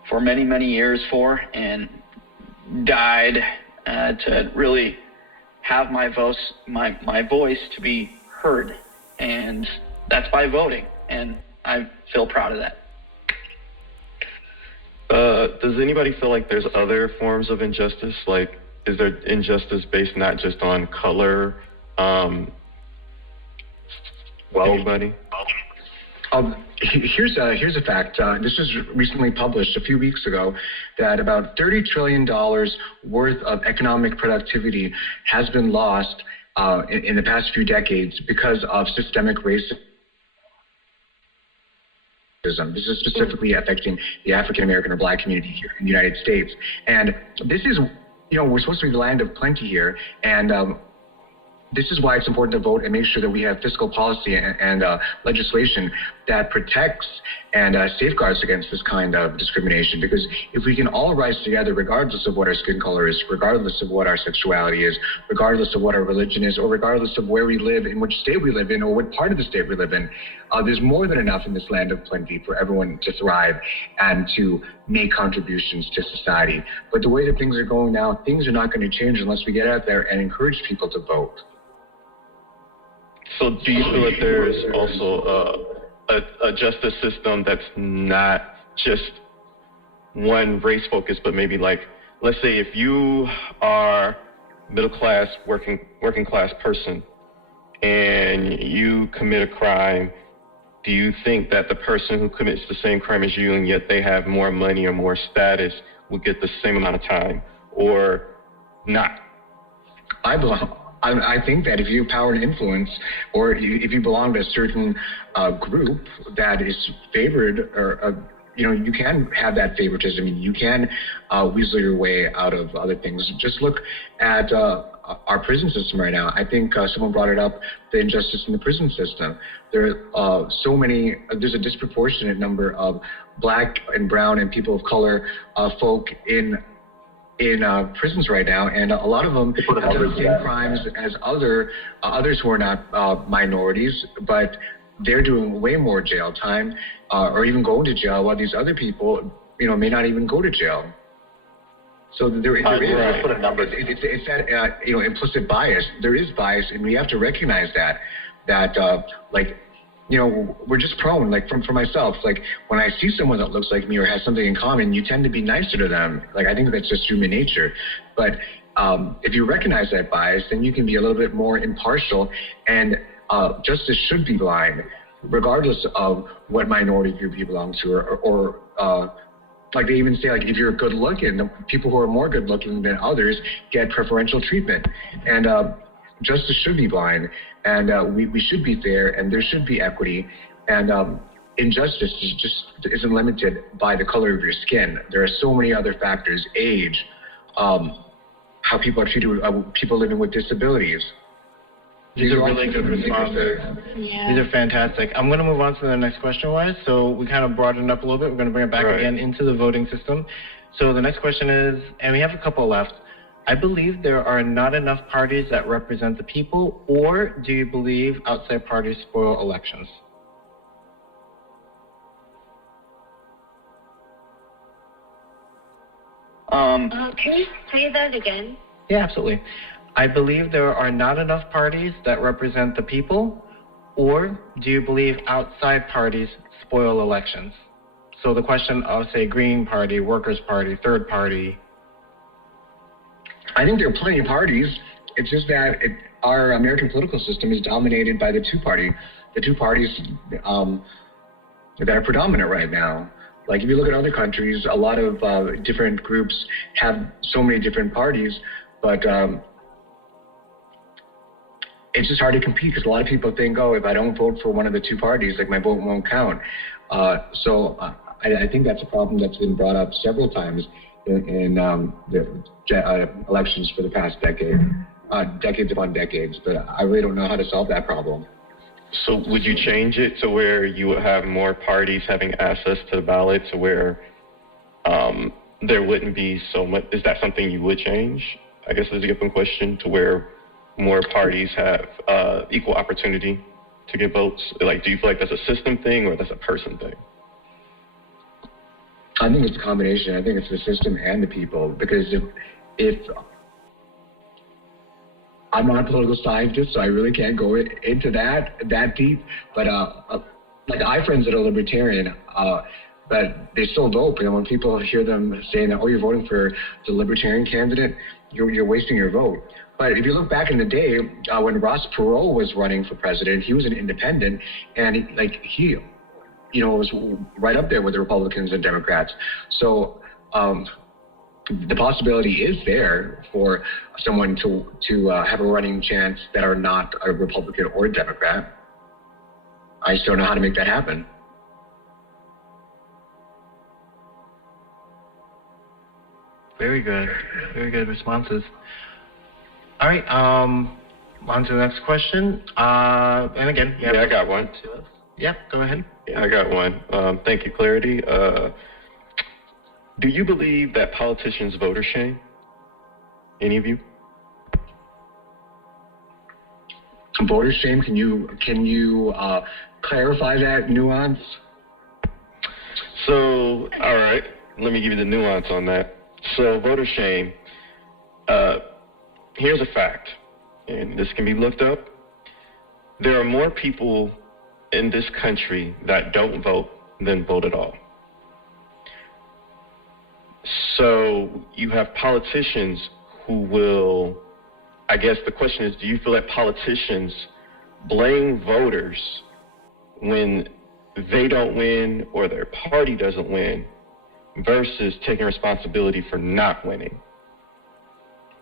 for many, many years for and died to really have my voice to be heard, and that's by voting, and I feel proud of that. Does anybody feel like there's other forms of injustice? Like, is there injustice based not just on color? Anybody? Here's a fact. This was recently published a few weeks ago that about $30 trillion worth of economic productivity has been lost in the past few decades because of systemic racism. This is specifically affecting the African American or Black community here in the United States. And this is, we're supposed to be the land of plenty here. And this is why it's important to vote and make sure that we have fiscal policy and legislation that protects and safeguards against this kind of discrimination. Because if we can all rise together, regardless of what our skin color is, regardless of what our sexuality is, regardless of what our religion is, or regardless of where we live, in which state we live in, or what part of the state we live in, there's more than enough in this land of plenty for everyone to thrive and to make contributions to society. But the way that things are going now, things are not going to change unless we get out there and encourage people to vote. So do you feel that there's also a justice system that's not just one race focus, but maybe like, let's say if you are middle class, working class person, and you commit a crime, do you think that the person who commits the same crime as you and yet they have more money or more status will get the same amount of time, or not? I think that if you have power and influence, or if you belong to a certain group that is favored, or you can have that favoritism. You can weasel your way out of other things. Just look at our prison system right now. I think someone brought it up, the injustice in the prison system. There are there's a disproportionate number of Black and brown and people of color folk in prisons right now, and a lot of them have done the same crimes as others who are not minorities, but they're doing way more jail time, or even going to jail, while these other people, may not even go to jail. So there is it's that implicit bias. There is bias, and we have to recognize that we're just prone, like for myself, like when I see someone that looks like me or has something in common, you tend to be nicer to them. Like, I think that's just human nature. But if you recognize that bias, then you can be a little bit more impartial, and justice should be blind, regardless of what minority group you belong to, or like they even say, like, if you're good looking, the people who are more good looking than others get preferential treatment. And justice should be blind, and we should be fair, and there should be equity, and injustice isn't limited by the color of your skin. There are so many other factors: age, how people are treated, people living with disabilities. These are really good responses. Yeah. These are fantastic. I'm going to move on to the next question, Wise. So we kind of broadened up a little bit. We're going to bring it back again into the voting system. So the next question is, and we have a couple left. I believe there are not enough parties that represent the people, or do you believe outside parties spoil elections? Can you say that again? Yeah, absolutely. I believe there are not enough parties that represent the people, or do you believe outside parties spoil elections? So the question of, say, Green Party, Workers' Party, Third Party. I think there are plenty of parties. It's just that our American political system is dominated by the two parties that are predominant right now. Like, if you look at other countries, a lot of different groups have so many different parties, but it's just hard to compete because a lot of people think, if I don't vote for one of the two parties, like, my vote won't count. So I think that's a problem that's been brought up several times in the elections for the past decades upon decades, but I really don't know how to solve that problem. So would you change it to where you would have more parties having access to the ballot, to where there wouldn't be so much? Is that something you would change? I guess is a given question, to where more parties have equal opportunity to get votes. Like, do you feel like that's a system thing or that's a person thing? I think it's a combination. I think it's the system and the people, because if I'm not a political scientist, so I really can't go into that deep. But like I have friends that are libertarian, but they still vote. You know, when people hear them saying that, oh, you're voting for the libertarian candidate, you're wasting your vote. But if you look back in the day, when Ross Perot was running for president, he was an independent, and he was right up there with the Republicans and Democrats. So the possibility is there for someone to have a running chance that are not a Republican or a Democrat. I just don't know how to make that happen. Very good. Very good responses. All right, on to the next question. And again, yeah, I got one. Yeah, go ahead. Yeah, I got one. Thank you, Clarity. Do you believe that politicians voter shame? Any of you? Voter shame? Can you clarify that nuance? So, all right, let me give you the nuance on that. So, voter shame. Here's a fact, and this can be looked up. There are more people in this country that don't vote than vote at all. So you have politicians who will, I guess the question is, do you feel that politicians blame voters when they don't win or their party doesn't win versus taking responsibility for not winning?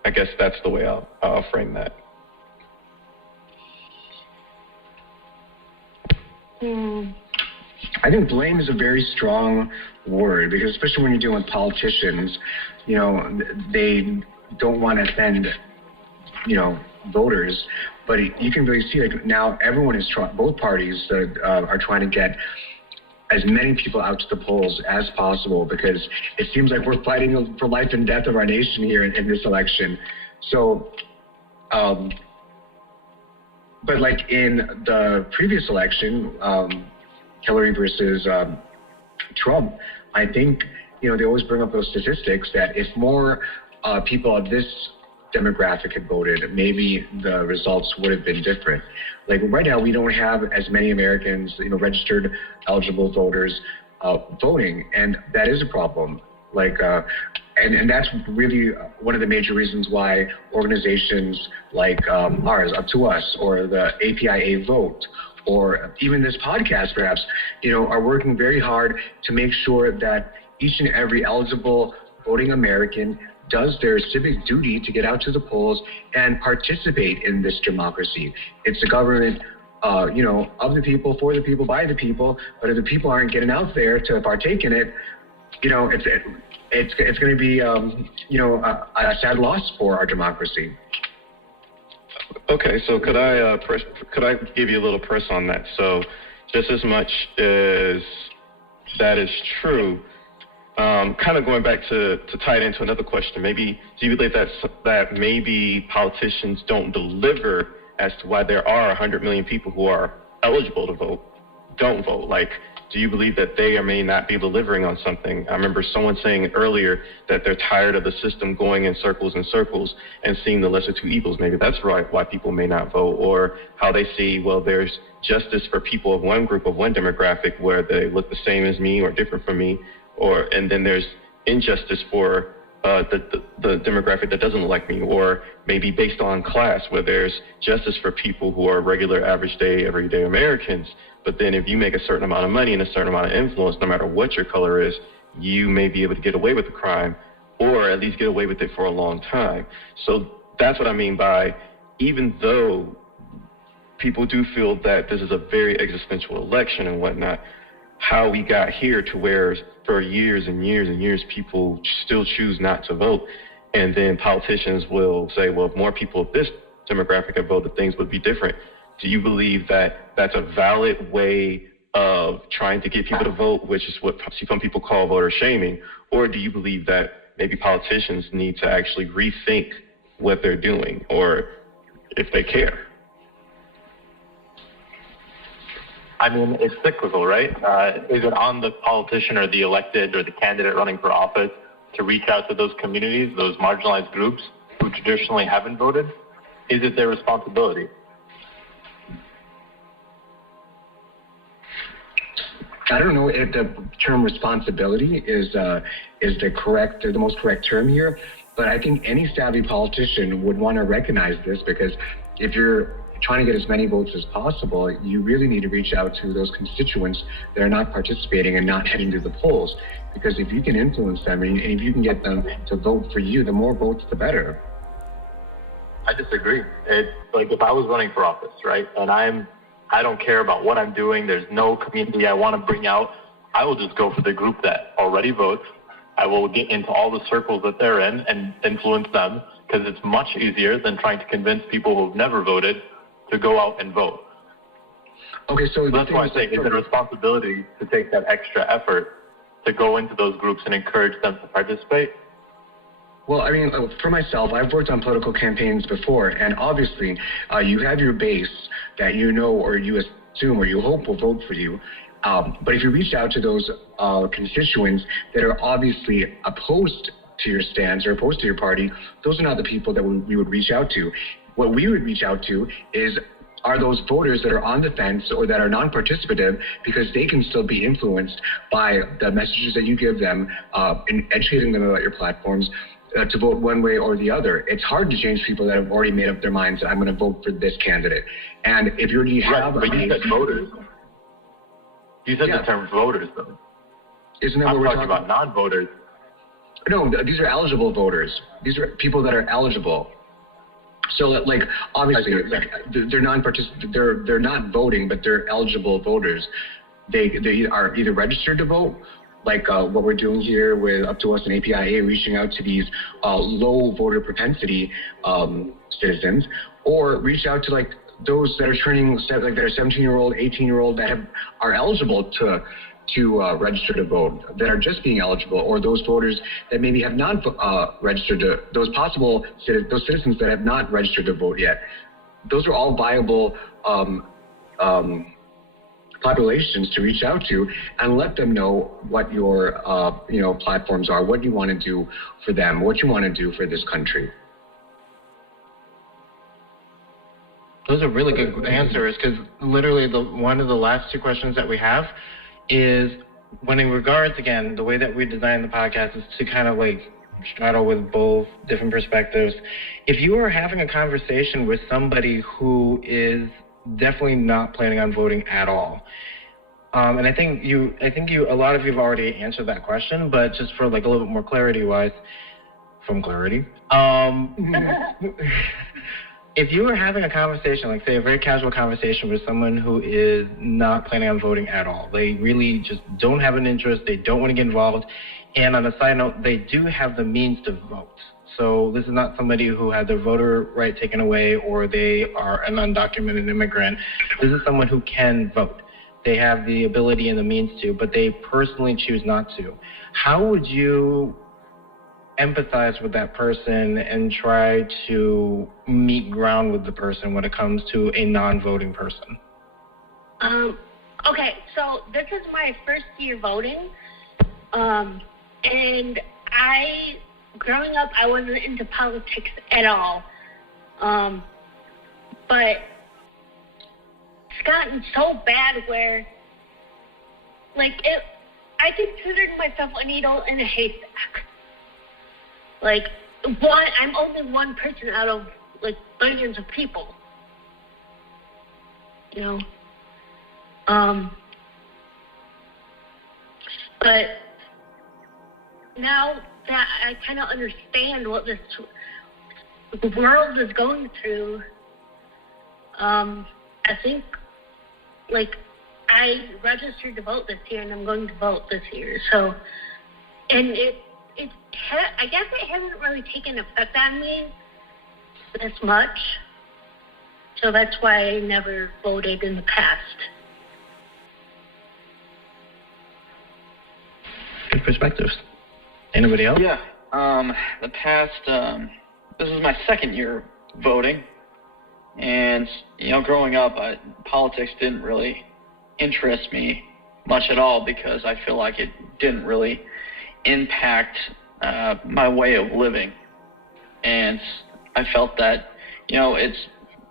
I guess that's the way I'll frame that. I think blame is a very strong word, because especially when you're dealing with politicians, they don't want to offend, voters. But you can really see, like, now everyone is trying, both parties are trying to get as many people out to the polls as possible, because it seems like we're fighting for life and death of our nation here in this election. So, but like in the previous election, Hillary versus Trump, I think, they always bring up those statistics that if more people of this demographic had voted, maybe the results would have been different. Like right now, we don't have as many Americans, registered eligible voters voting, and that is a problem. Like, and that's really one of the major reasons why organizations like ours, Up to Us, or the APIA Vote, or even this podcast perhaps, are working very hard to make sure that each and every eligible voting American does their civic duty to get out to the polls and participate in this democracy. It's a government, of the people, for the people, by the people, but if the people aren't getting out there to partake in it, it's going to be, a sad loss for our democracy. Okay, so could I give you a little press on that? So just as much as that is true, kind of going back to tie it into another question, maybe do you believe that maybe politicians don't deliver as to why there are 100 million people who are eligible to vote, don't vote? Like, do you believe that they may not be delivering on something? I remember someone saying earlier that they're tired of the system going in circles and circles and seeing the lesser two evils. Maybe that's right, why people may not vote, or how they see, well, there's justice for people of one group, of one demographic, where they look the same as me or different from me, and then there's injustice for the demographic that doesn't look like me, or maybe based on class, where there's justice for people who are regular, average day, everyday Americans. But then if you make a certain amount of money and a certain amount of influence, no matter what your color is, you may be able to get away with the crime, or at least get away with it for a long time. So that's what I mean by, even though people do feel that this is a very existential election and whatnot, how we got here to where for years and years and years people still choose not to vote. And then politicians will say, well, if more people of this demographic had voted, things would be different. do you believe that that's a valid way of trying to get people to vote, which is what some people call voter shaming, or do you believe that maybe politicians need to actually rethink what they're doing, or if they care? I mean, it's cyclical, right? Is it on the politician or the elected or the candidate running for office to reach out to those communities, those marginalized groups who traditionally haven't voted? Is it their responsibility? I don't know if the term responsibility is the most correct term here, but I think any savvy politician would want to recognize this, because if you're trying to get as many votes as possible, you really need to reach out to those constituents that are not participating and not heading to the polls. Because if you can influence them and if you can get them to vote for you, the more votes, the better. I disagree. It's like if I was running for office, right, and I don't care about what I'm doing, there's no community I want to bring out, I will just go for the group that already votes. I will get into all the circles that they're in and influence them, because it's much easier than trying to convince people who've never voted to go out and vote. Okay, so that's why I say it's a responsibility to take that extra effort to go into those groups and encourage them to participate. Well, I mean, for myself, I've worked on political campaigns before, and obviously you have your base that you know or you assume or you hope will vote for you. But if you reach out to those constituents that are obviously opposed to your stance or opposed to your party, those are not the people that we would reach out to. What we would reach out to are those voters that are on the fence or that are non-participative, because they can still be influenced by the messages that you give them, in educating them about your platforms, to vote one way or the other. It's hard to change people that have already made up their minds that I'm going to vote for this candidate. And if you already have... Right, but you said voters. You said the term voters, though. Isn't that I'm what we're talking about? Non-voters. No, these are eligible voters. These are people that are eligible. So, like, obviously, they're they're not voting, but they're eligible voters. They are either registered to vote, like what we're doing here with Up to Us and APIA, reaching out to these low voter propensity citizens, or reach out to like those that are turning, like that are 17-year-old, 18-year-old that are eligible to register to vote, that are just being eligible, or those voters that maybe have not registered to, those citizens that have not registered to vote yet. Those are all viable populations to reach out to and let them know what your platforms are, what you want to do for them, what you want to do for this country. Those are really good answers, because literally one of the last two questions that we have is, when in regards, again, the way that we design the podcast is to kind of like straddle with both different perspectives. If you are having a conversation with somebody who is definitely not planning on voting at all, and I think a lot of you have already answered that question, but just for like a little bit more clarity-wise, from Clarity, if you were having a conversation, like say a very casual conversation with someone who is not planning on voting at all, they really just don't have an interest, they don't want to get involved, and on a side note, they do have the means to vote. So this is not somebody who had their voter right taken away or they are an undocumented immigrant. This is someone who can vote. They have the ability and the means to, but they personally choose not to. How would you empathize with that person and try to meet ground with the person when it comes to a non-voting person? Okay, so this is my first year voting, and growing up, I wasn't into politics at all, but it's gotten so bad where, like, I considered myself a needle in a haystack. Like, I'm only one person out of, like, billions of people, you know? But now that I kind of understand what this world is going through, I think, like, I registered to vote this year, and I'm going to vote this year. So, and I guess it hasn't really taken effect on me this much. So that's why I never voted in the past. Good perspectives. Anybody else? Yeah. The past, this is my second year voting. And, growing up, politics didn't really interest me much at all because I feel like it didn't really impact my way of living. And I felt that, it's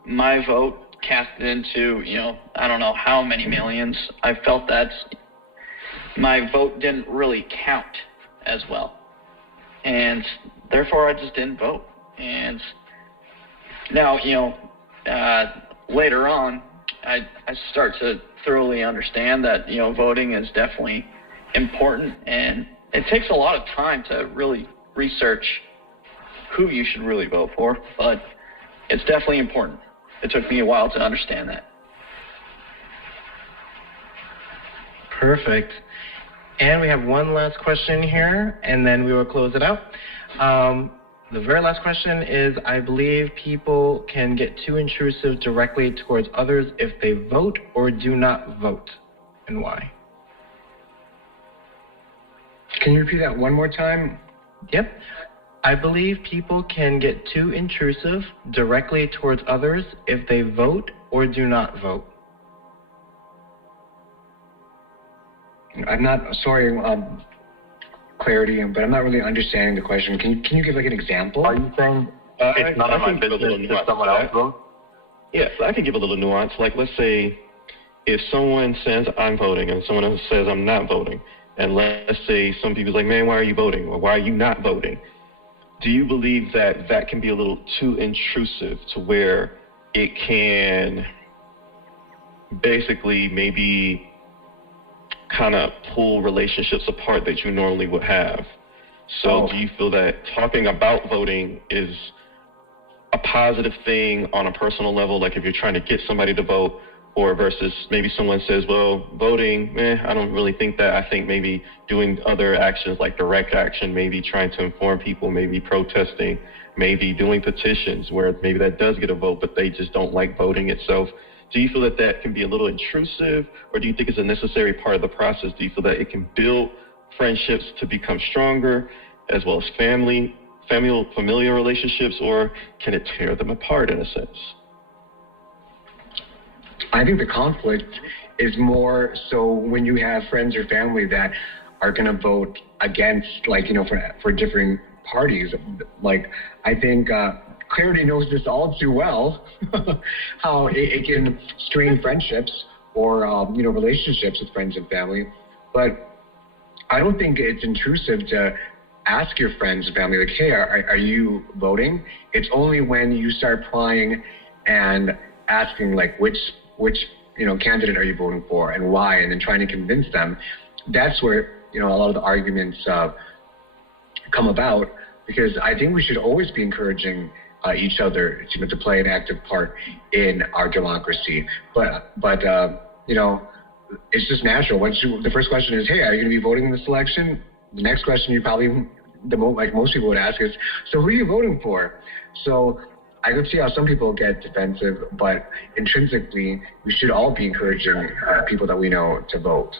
my vote casted into, I don't know how many millions. I felt that my vote didn't really count as well. And therefore, I just didn't vote. And now, later on, I start to thoroughly understand that, voting is definitely important. And it takes a lot of time to really research who you should really vote for. But it's definitely important. It took me a while to understand that. Perfect. And we have one last question here, and then we will close it out. The very last question is, I believe people can get too intrusive directly towards others if they vote or do not vote, and why? Can you repeat that one more time? Yep. I believe people can get too intrusive directly towards others if they vote or do not vote. I'm not, sorry, Clarity, but I'm not really understanding the question. Can you give like an example? Are you saying it's none of my business if someone else votes? Yes, I can give a little nuance. Like, let's say if someone says I'm voting and someone else says I'm not voting, and let's say some people's like, man, why are you voting? Or why are you not voting? Do you believe that that can be a little too intrusive to where it can basically maybe kind of pull relationships apart that you normally would have? So do you feel that talking about voting is a positive thing on a personal level, like if you're trying to get somebody to vote, or versus maybe someone says, well, voting, I don't really think that. I think maybe doing other actions like direct action, maybe trying to inform people, maybe protesting, maybe doing petitions where maybe that does get a vote, but they just don't like voting itself. Do you feel that that can be a little intrusive, or do you think it's a necessary part of the process? Do you feel that it can build friendships to become stronger, as well as familial relationships, or can it tear them apart in a sense? I think the conflict is more so when you have friends or family that are going to vote against, like, for different parties. Like, I think Clarity knows this all too well, how it can strain friendships or, relationships with friends and family. But I don't think it's intrusive to ask your friends and family, like, hey, are you voting? It's only when you start prying and asking, like, which candidate are you voting for and why, and then trying to convince them. That's where, a lot of the arguments come about, because I think we should always be encouraging each other to play an active part in our democracy. But it's just natural. The first question is, hey, are you going to be voting in this election? The next question you probably, like most people would ask, is, so who are you voting for? So I could see how some people get defensive, but intrinsically, we should all be encouraging people that we know to vote.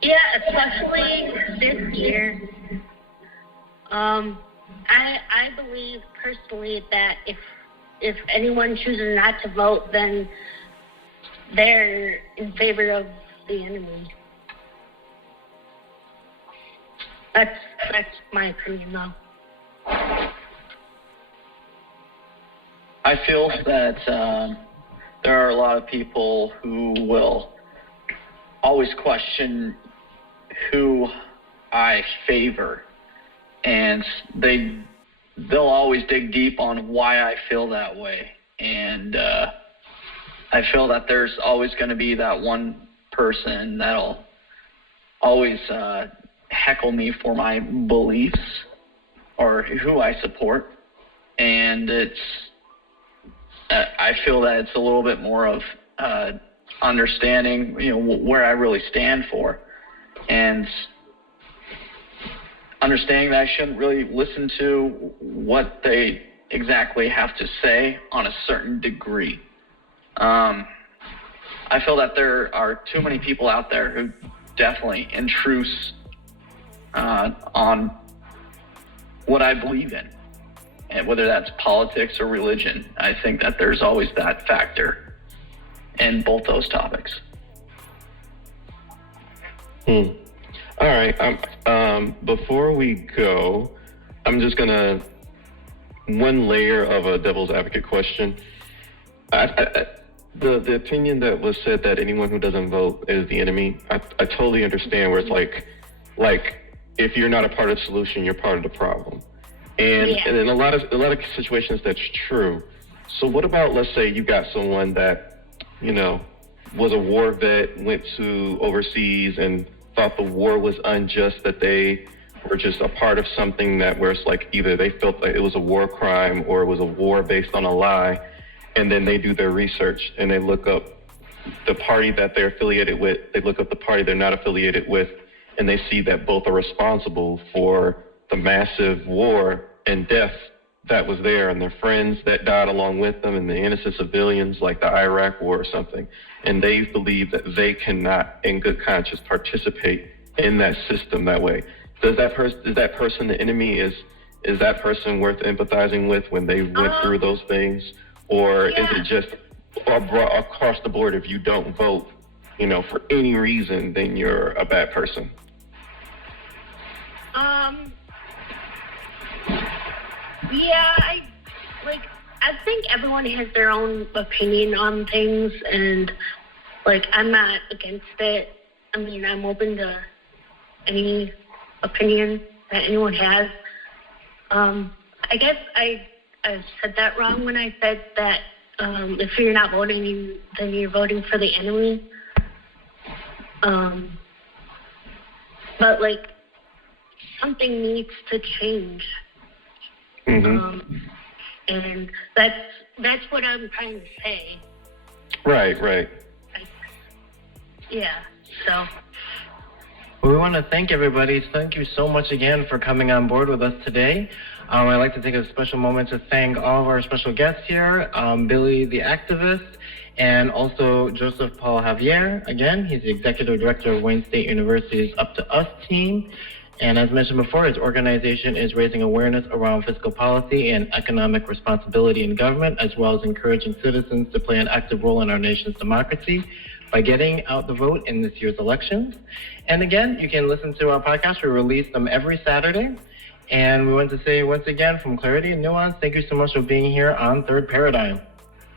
Yeah, especially this year. I believe personally that if anyone chooses not to vote, then they're in favor of the enemy. That's my opinion, though. I feel that there are a lot of people who will always question who I favor, and they'll always dig deep on why I feel that way. And I feel that there's always going to be that one person that'll always heckle me for my beliefs or who I support. And I feel that it's a little bit more of understanding, where I really stand for, and understanding that I shouldn't really listen to what they exactly have to say on a certain degree. I feel that there are too many people out there who definitely intrude on what I believe in, and whether that's politics or religion. I think that there's always that factor in both those topics. All right. Before we go, I'm just gonna one layer of a devil's advocate question. The opinion that was said that anyone who doesn't vote is the enemy. I totally understand where it's like if you're not a part of the solution, you're part of the problem. And in a lot of situations that's true. So what about, let's say you got someone that, you know, was a war vet, went to overseas and thought the war was unjust, that they were just a part of something that where it's like either they felt like it was a war crime or it was a war based on a lie, and then they do their research and they look up the party that they're affiliated with, they look up the party they're not affiliated with, and they see that both are responsible for the massive war and death that was there, and their friends that died along with them, and the innocent civilians like the Iraq war or something, and they believe that they cannot in good conscience participate in that system that way. Is that person the enemy? Is that person worth empathizing with when they went through those things? Or is it just across the board, if you don't vote, you know, for any reason, then you're a bad person? I think everyone has their own opinion on things, and I'm not against it. I mean, I'm open to any opinion that anyone has. I guess I said that wrong when I said that if you're not voting, then you're voting for the enemy. But something needs to change. Mm-hmm. And that's what I'm trying to say. Right. So. Well, we want to thank everybody. Thank you so much again for coming on board with us today. I'd like to take a special moment to thank all of our special guests here, Billy the activist, and also Joseph Paul Javier. Again, he's the executive director of Wayne State University's Up to Us team. And as mentioned before, his organization is raising awareness around fiscal policy and economic responsibility in government, as well as encouraging citizens to play an active role in our nation's democracy by getting out the vote in this year's elections. And again, you can listen to our podcast. We release them every Saturday. And we want to say once again from Clarity and Nuance, thank you so much for being here on Third Paradigm.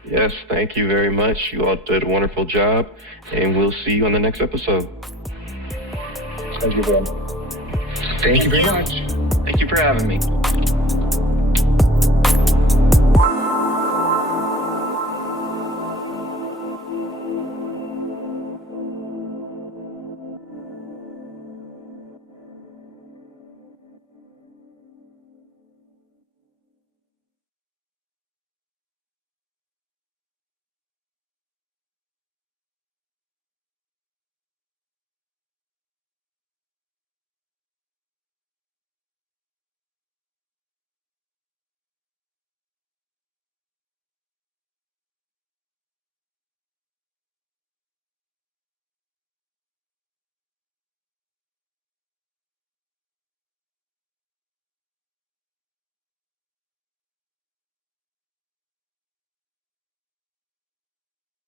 Yes, thank you very much. You all did a wonderful job, and we'll see you on the next episode. Thank you very much. Thank you for having me.